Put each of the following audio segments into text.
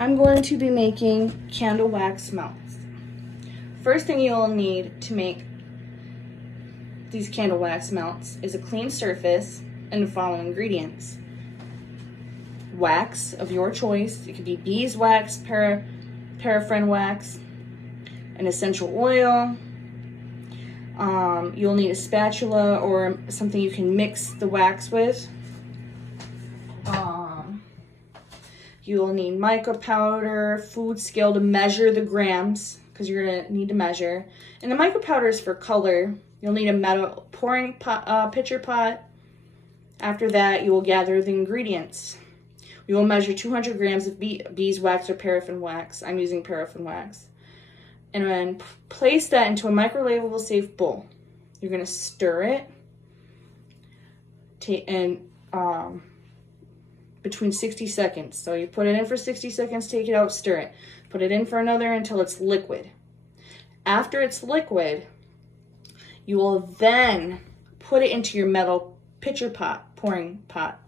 I'm going to be making candle wax melts. First thing you'll need to make these candle wax melts is a clean surface and the following ingredients. Wax of your choice. It could be beeswax, paraffin wax, an essential oil. You'll need a spatula or something you can mix the wax with. You'll need mica powder, food scale to measure the grams, because you're going to need to measure. And the mica powder is for color. You'll need a metal pouring pot, pitcher pot. After that, you will gather the ingredients. You will measure 200 grams of beeswax or paraffin wax. I'm using paraffin wax. And then place that into a microwavable safe bowl. You're going to stir it between 60 seconds. So you put it in for 60 seconds, take it out, stir it. Put it in for another until it's liquid. After it's liquid, you will then put it into your metal pitcher pot, pouring pot.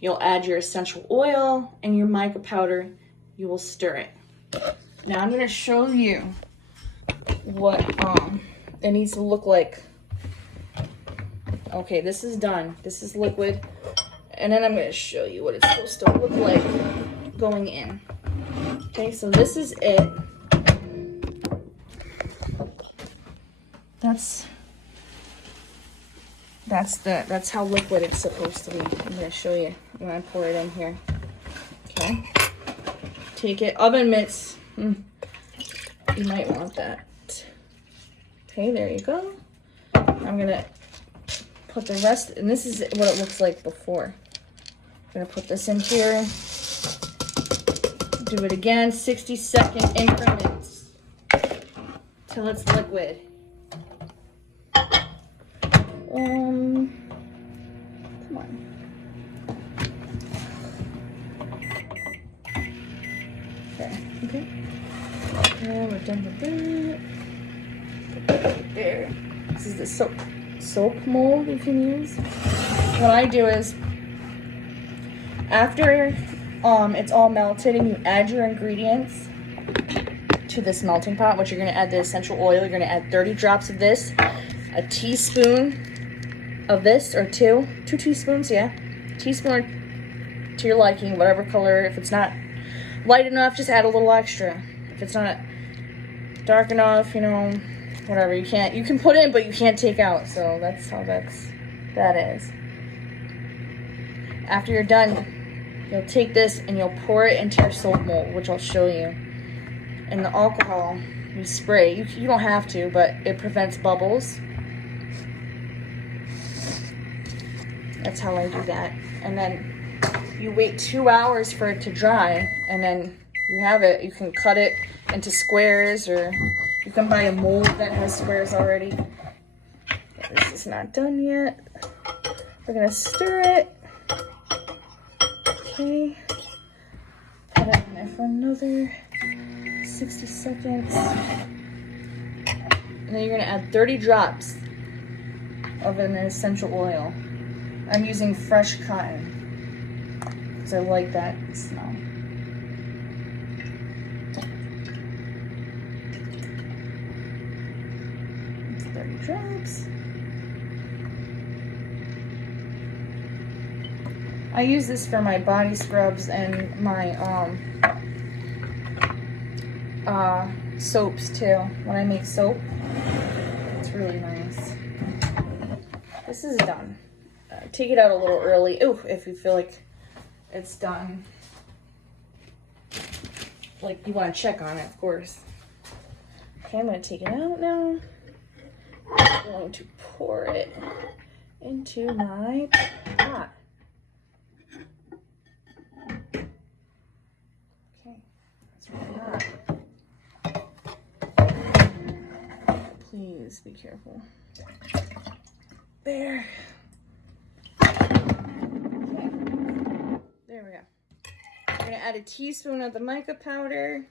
You'll add your essential oil and your mica powder. You will stir it. Now I'm going to show you what it needs to look like. Okay, this is done. This is liquid. And then I'm going to show you what it's supposed to look like going in. Okay, so this is it. That's how liquid it's supposed to be. I'm going to show you when I pour it in here. Okay. Take it. Oven mitts. You might want that. Okay, there you go. I'm going to put the rest, and this is what it looks like before. I'm going to put this in here. Do it again, 60-second increments till it's liquid. Come on. Okay. And we're done with that. There. This is the soap mold you can use. What I do is, after it's all melted and you add your ingredients to this melting pot, which you're going to add the essential oil. You're going to add 30 drops of this, a teaspoon of this, or two teaspoons, yeah. Teaspoon to your liking, whatever color. If it's not light enough, just add a little extra. If it's not dark enough, whatever, you can put in, but you can't take out. So that's how that is. After you're done, you'll take this and you'll pour it into your soap mold, which I'll show you. And the alcohol, you spray. You don't have to, but it prevents bubbles. That's how I do that. And then you wait 2 hours for it to dry, and then you have it. You can cut it into squares, or you can buy a mold that has squares already. This is not done yet. We're gonna stir it. Okay. Put it in there for another 60 seconds. And then you're gonna add 30 drops of an essential oil. I'm using fresh cotton because I like that smell. 30 drops. I use this for my body scrubs and my soaps too. When I make soap, it's really nice. This is done. Take it out a little early. Ooh, if you feel like it's done. Like you want to check on it, of course. Okay, I'm going to take it out now. I'm going to pour it into my pot. Okay, that's really hot. Please be careful. There. There we go. I'm going to add a teaspoon of the mica powder.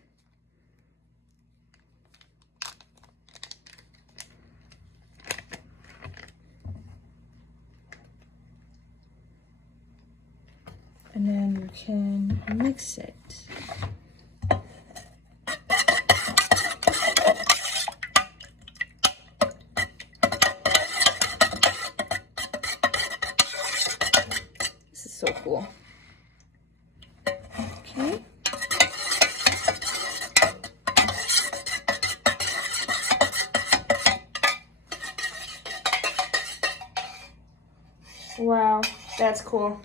And then you can mix it. that's cool.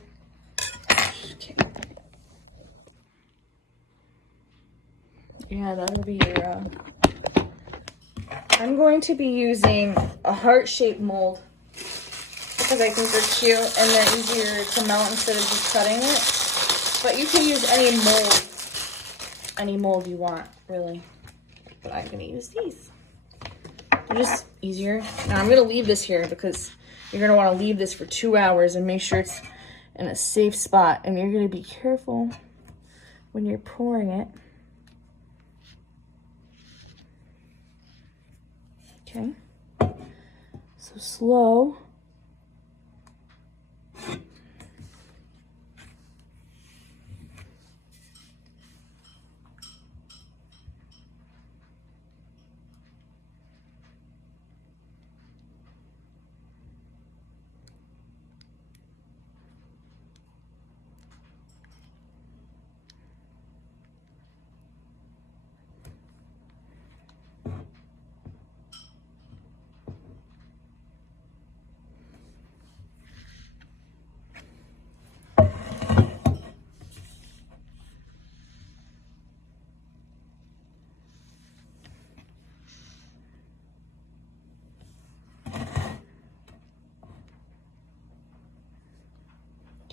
Okay. Yeah, that'll be your, I'm going to be using a heart-shaped mold because I think they're cute and they're easier to melt instead of just cutting it. But you can use any mold you want, really. But I'm gonna use these. They're just easier. Now I'm gonna leave this here because you're gonna wanna leave this for 2 hours and make sure it's in a safe spot. And you're gonna be careful when you're pouring it. Okay, so slow.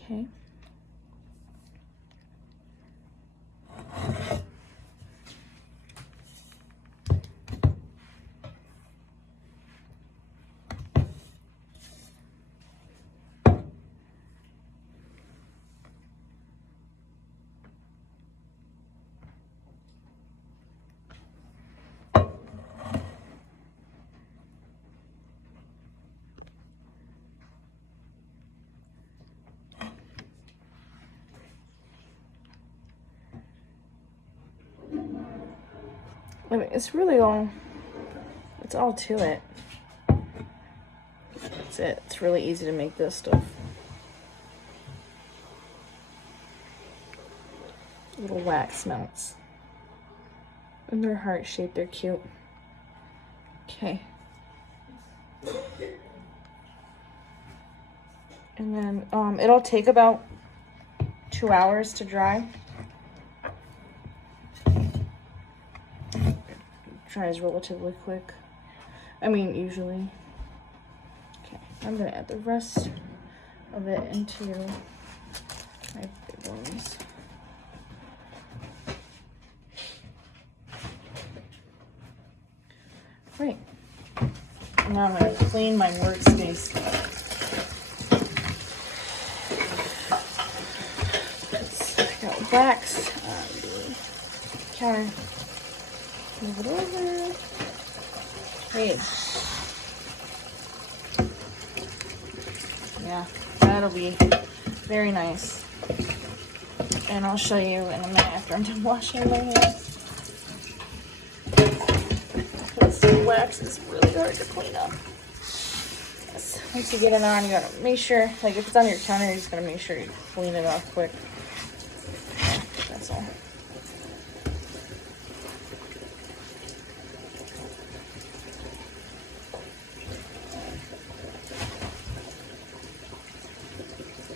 Okay. I mean, it's all to it. That's it. It's really easy to make this stuff. Little wax melts. And they're heart-shaped, they're cute. Okay. And then it'll take about 2 hours to dry. Dries relatively quick. I mean, usually. Okay, I'm gonna add the rest of it into my big ones. Right. Now I'm gonna clean my workspace. I got wax on the counter. Move it over. Great. Yeah, that'll be very nice. And I'll show you in a minute after I'm done washing my hands. This wax is really hard to clean up. Yes. Once you get it on, you gotta make sure, like if it's on your counter, you just gotta make sure you clean it off quick. Yeah, that's all.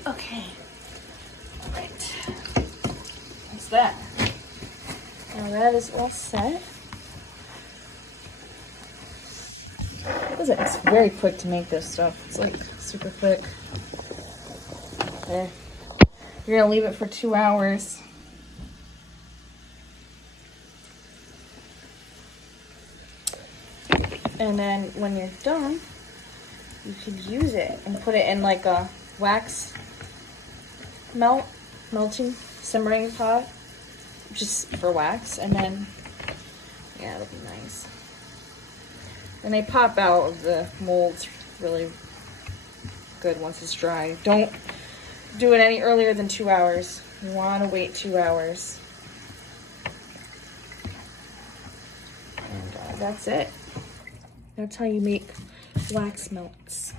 Okay, all right, that's that. Now that is all set. It's very quick to make this stuff. It's like super quick. There. You're gonna leave it for 2 hours. And then when you're done, you can use it and put it in like a wax melting simmering pot, just for wax, and then yeah, it'll be nice. And they pop out of the molds really good once it's dry. Don't do it any earlier than 2 hours. You want to wait 2 hours. And that's it. That's how you make wax melts.